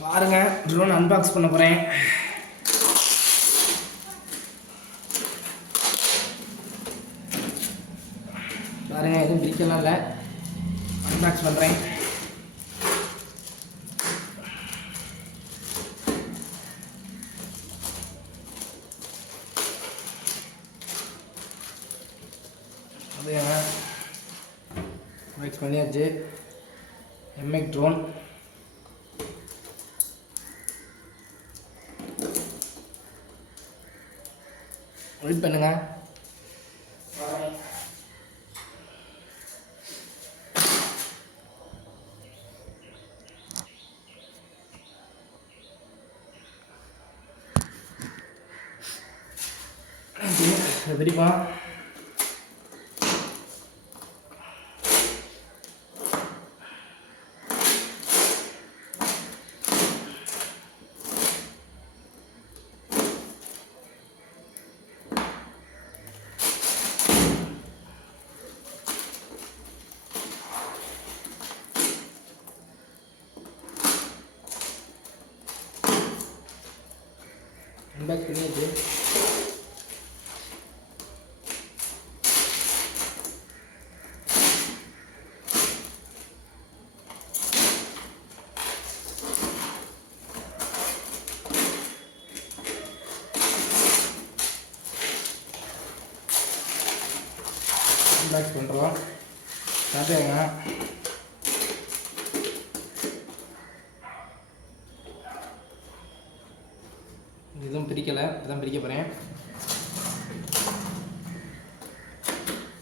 பாருங்க, drone unbox பண்ண போகிறேன். பாருங்க, எதுவும் பிரிக்கலாம் இல்லை, அன்பாக்ஸ் பண்ணுறேன். அதேங்க அன்பாக்ஸ் பண்ணியாச்சு. MX drone. வெயிட் பண்ணுங்க. தெரியுமா? அன்பாக்ஸ் பண்ணியாச்சு. அன்பாக்ஸ் பண்ணுறோம். பார்த்துங்க. இதுவும் பிரிக்கலை, இதுதான் பிரிக்க போகிறேன்.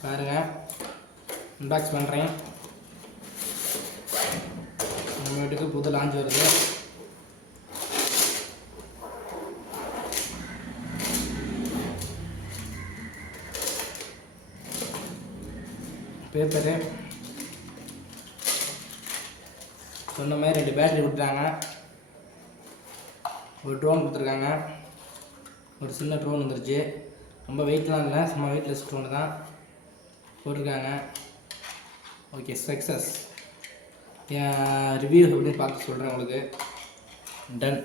பாருங்க, அன்பாக்ஸ் பண்ணுறேன். நம்ம வீட்டுக்கு புது லான்ச் வருது. பேப்பரு சொன்ன மாதிரி 2 பேட்டரி கொடுத்துட்டாங்க. ஒரு ட்ரோன் கொடுத்துருக்காங்க. ஒரு சின்ன ட்ரோன் வந்துருச்சு. ரொம்ப வெயிட்லாம் இல்லை, சும்மா வெயிட்லெஸ் ட்ரோன் தான் போட்டிருக்காங்க. Okay, success. என் ரிவ்யூ அப்படின்னு பார்த்து சொல்கிறேன் உங்களுக்கு. டன்.